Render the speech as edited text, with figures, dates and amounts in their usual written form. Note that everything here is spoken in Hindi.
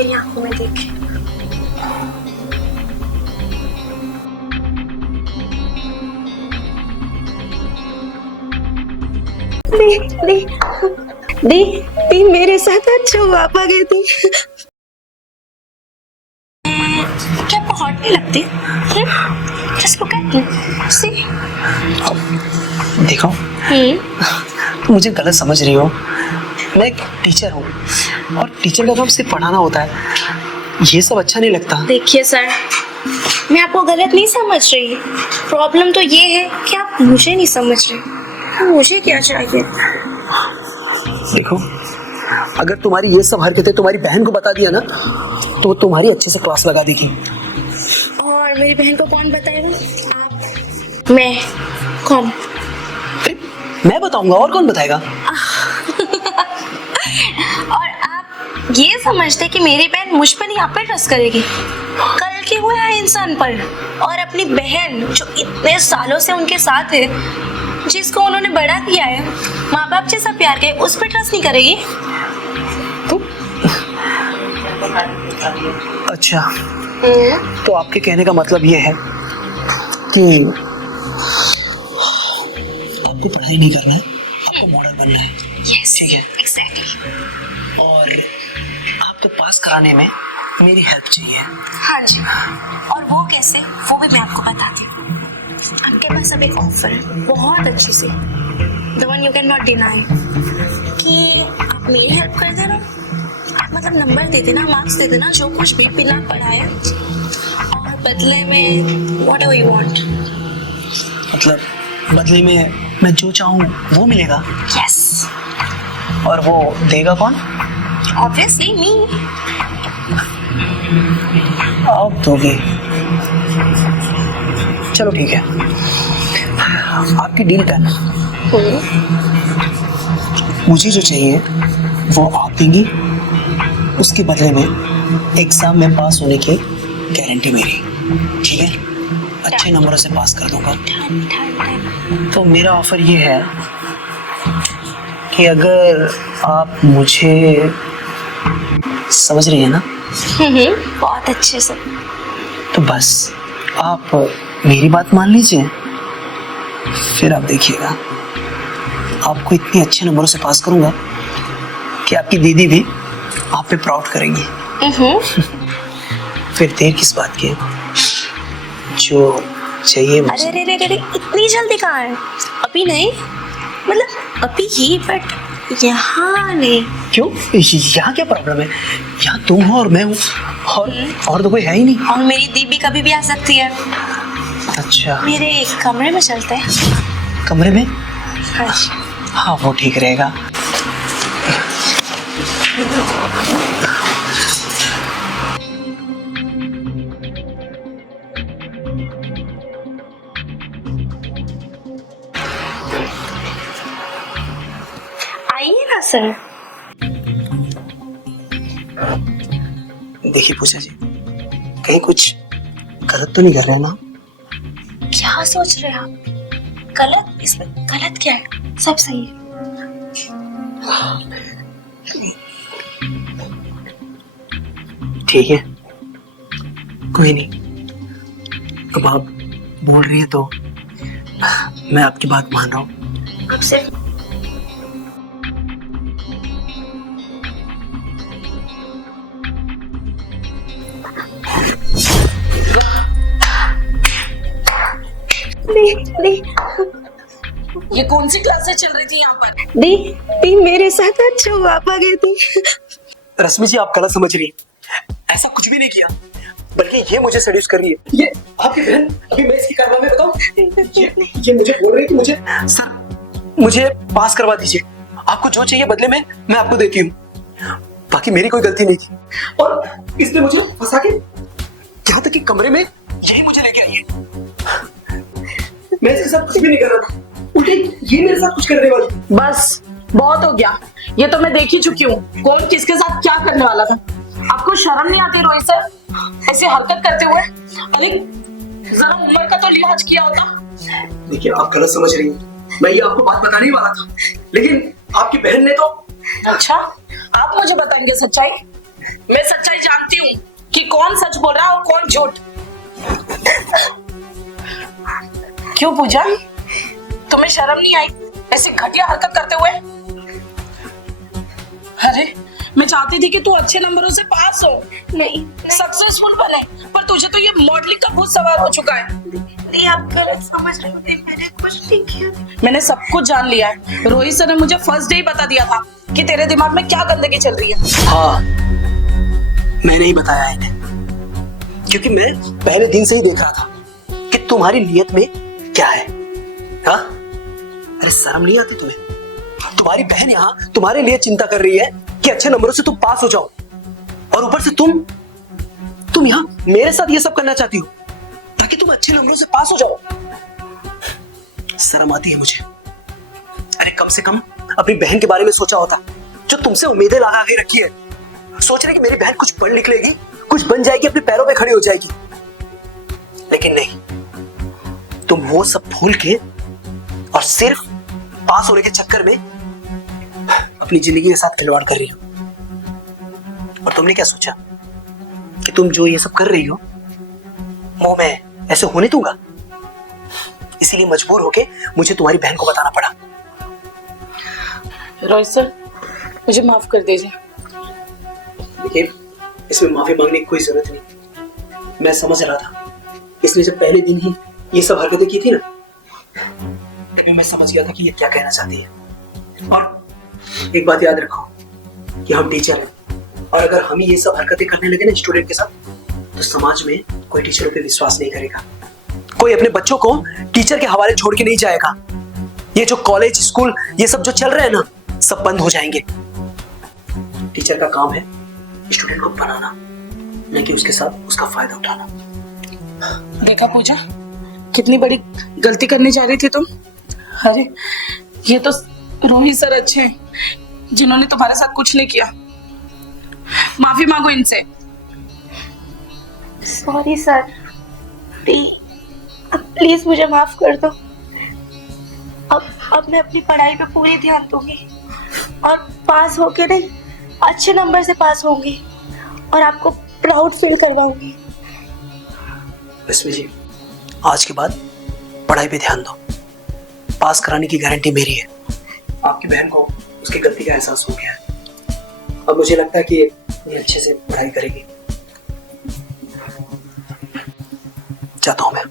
मेरी आंखों में देख। दी दी दी दी मेरे साथ अच्छा हुआ आप आ गए थे। क्या आपको हॉट नहीं लगती? जस्ट लुक एट मी, सी। देखो, तुम मुझे गलत समझ रही हो। मैं एक टीचर हूँ और टीचर का काम सिर्फ पढ़ाना होता है। ये सब अच्छा नहीं लगता। देखिए सर, मैं आपको गलत नहीं समझ रही। प्रॉब्लम तो ये है कि आप मुझे नहीं समझ रहे। मुझे क्या चाहिए? देखो, अगर तुम्हारी ये सब हरकतें तुम्हारी बहन को बता दिया ना तो वो तुम्हारी अच्छे से क्लास लगा देगी। और मेरी बहन को कौन बताएगा? आप? मैं? कौन? मैं बताऊंगा, और कौन बताएगा? और आप ये समझते कि मेरी बहन मुझ पर नहीं आप पर ट्रस्ट करेगी? कल के हुए हैं इंसान पर। और अपनी बहन जो इतने सालों से उनके साथ है, जिसको उन्होंने बड़ा किया है, माँ बाप जैसा प्यार किया, उस पर ट्रस्ट नहीं करेगी? अच्छा, तो आपके कहने का मतलब ये है कि आपको पढ़ाई नहीं करना है, आपको मॉडल बनना है। यस, ठीक है, एग्जैक्टली। और आपको पास कराने में मेरी हेल्प चाहिए। हाँ जी, और वो कैसे, वो भी मैं आपको बताती हूँ। आपके पास अब एक ऑफर है बहुत अच्छी सी, the one you can not deny, कि आप मेरी हेल्प कर देना। आप मतलब नंबर दे देना, मार्क्स दे देना, जो कुछ भी बिना पढ़ाए, और बदले में व्हाट एवर यू वांट। मतलब बदले में मैं जो चाहूँ वो मिलेगा? यस। और वो देगा कौन? ऑब्वियसली मी। आप दोगे? चलो ठीक है, आपकी डील डन। मुझे जो चाहिए वो आप देंगी, उसके बदले में एग्जाम में पास होने की गारंटी मेरी। ठीक है, अच्छे नंबरों से पास कर दूंगा। तो मेरा ऑफर ये है कि अगर आप मुझे समझ रही है ना? बहुत अच्छे से। तो बस आप मेरी बात मान लीजिए, फिर आप देखिएगा, आपको इतने अच्छे नंबरों से पास करूंगा कि आपकी दीदी भी आप पे प्राउड करेंगी। फिर देर किस बात की, जो चाहिए मुझे। अरे रे रे रे, इतनी जल्दी कहाँ है? अभी नहीं, मतलब अभी ही, बट यहाँ नहीं। क्यों? यहाँ क्या प्रॉब्लम है? यहाँ तुम हो और मैं हूँ, और तो कोई है ही नहीं। और मेरी दीदी कभी भी आ सकती है। अच्छा, मेरे कमरे में चलते हैं। कमरे में? हाँ। हाँ, वो ठीक रहेगा। आइए ना सर। देखिए पूजा जी, कहीं कुछ गलत तो नहीं कर रहे हैं ना? क्या सोच रहे हैं आप? गलत? इसमें गलत क्या है? सब सही है। ठीक है, कोई नहीं। अब आप बोल रही है तो मैं आपकी बात मान रहा हूँ। अब से दी ये कौन सी क्लासेस चल रही थी यहाँ पर? दी दी मेरे साथ अच्छा हुआ आप आ गए थे। रश्मि जी, आप गलत समझ रही हैं। ऐसा कुछ भी नहीं किया, बल्कि ये मुझे सेड्यूस कर रही है। ये आपकी बहन, अभी मैं इसकी कारनामे बताऊं? ये मुझे बोल रही है कि मुझे सर मुझे पास करवा दीजिए, आपको जो चाहिए बदले में मैं आपको देती हूँ। बाकी मेरी कोई गलती नहीं थी, और इसने मुझे फंसा के यहाँ तक कि कमरे में यही मुझे लेके आई है। मैं इसके साथ कुछ भी नहीं कर रहा था, उल्टे ये मेरे साथ कुछ करने वाली। बस बहुत हो गया, ये तो मैं देख ही चुकी हूँ कौन किसके साथ क्या करने वाला था। आपको शर्म नहीं आती रोहित सर ऐसी हरकत करते हुए? अरे जरा उम्र का तो लिहाज किया होता। देखिए, आप गलत समझ रही हैं, मैं ये आपको बात बताने ही वाला था, लेकिन आपकी बहन ने तो। अच्छा, आप मुझे बताएंगे सच्चाई? मैं सच्चाई जान कौन सच बोल रहा है और कौन झूठ? क्यों पूजा, तुम्हें शर्म नहीं आई ऐसी घटिया हरकत करते हुए? अरे मैं चाहती थी कि तू अच्छे नंबरों से पास हो, नहीं सक्सेसफुल बने, पर तुझे तो ये मॉडलिंग का भूत सवार हो चुका है। नहीं, आप गलत समझ रहे होते, मैंने कुछ नहीं किया। मैंने सब कुछ जान लिया है। रोहित सर ने मुझे फर्स्ट डे ही बता दिया था कि तेरे दिमाग में क्या गंदगी चल रही है। हाँ, मैंने ही बताया इन्हें, क्योंकि मैं पहले दिन से ही देख रहा था कि तुम्हारी नीयत में क्या है। हाँ, अरे शर्म नहीं आती तुम्हें? तुम्हारी बहन यहाँ तुम्हारे लिए चिंता कर रही है कि अच्छे नंबरों से तुम पास हो जाओ, और ऊपर से तुम यहाँ मेरे साथ ये सब करना चाहती हो ताकि तुम अच्छे नंबरों से पास हो जाओ। शर्म आती है मुझे। अरे कम से कम अपनी बहन के बारे में सोचा होता, जो तुमसे उम्मीदें लगा के रखी है। सोच रहे कि मेरी बहन कुछ पढ़ लिख लेगी, कुछ बन जाएगी, अपने पैरों पे खड़ी हो जाएगी। लेकिन नहीं, तुम वो सब भूल के और सिर्फ पास होने के चक्कर में अपनी जिंदगी के साथ खिलवाड़ कर रही हो। और तुमने क्या सोचा कि तुम जो ये सब कर रही हो वो मैं ऐसे होने दूंगा? इसीलिए मजबूर होके मुझे तुम्हारी बहन को बताना पड़ा। रोहित सर, मुझे माफ कर दीजिए। देखिए, इसमें माफी मांगने की कोई जरूरत नहीं। मैं समझ रहा था, इसलिए जब पहले दिन ही ये सब हरकतें की थी ना, तभी मैं समझ गया था कि ये क्या कहना चाहती है। और एक बात याद रखो कि हम टीचर हैं, और अगर हम ही ये सब हरकतें करने लगे ना स्टूडेंट के साथ, तो समाज में कोई टीचरों पे विश्वास नहीं करेगा। कोई अपने बच्चों को टीचर के हवाले छोड़ के नहीं जाएगा। ये जो कॉलेज स्कूल ये सब जो चल रहे हैं ना, सब बंद हो जाएंगे। टीचर का काम है स्टूडेंट को बनाना, न कि उसके साथ उसका फायदा उठाना। देखा पूजा, कितनी बड़ी गलती करने जा रही थी तुम। अरे ये तो रोहित सर अच्छे हैं, जिन्होंने तुम्हारे साथ कुछ नहीं किया। माफी मांगो इनसे। सॉरी सर, प्लीज मुझे माफ कर दो। अब मैं अपनी पढ़ाई पे पूरी ध्यान दूंगी, और पास होके नहीं, अच्छे नंबर से पास होंगी, और आपको प्राउड फील करवाऊंगी। रश्मि जी, आज के बाद पढ़ाई पे ध्यान दो। पास कराने की गारंटी मेरी है। आपकी बहन को उसकी गलती का एहसास हो गया है। अब मुझे लगता है कि ये अच्छे से पढ़ाई करेगी। चाहता हूं मैं।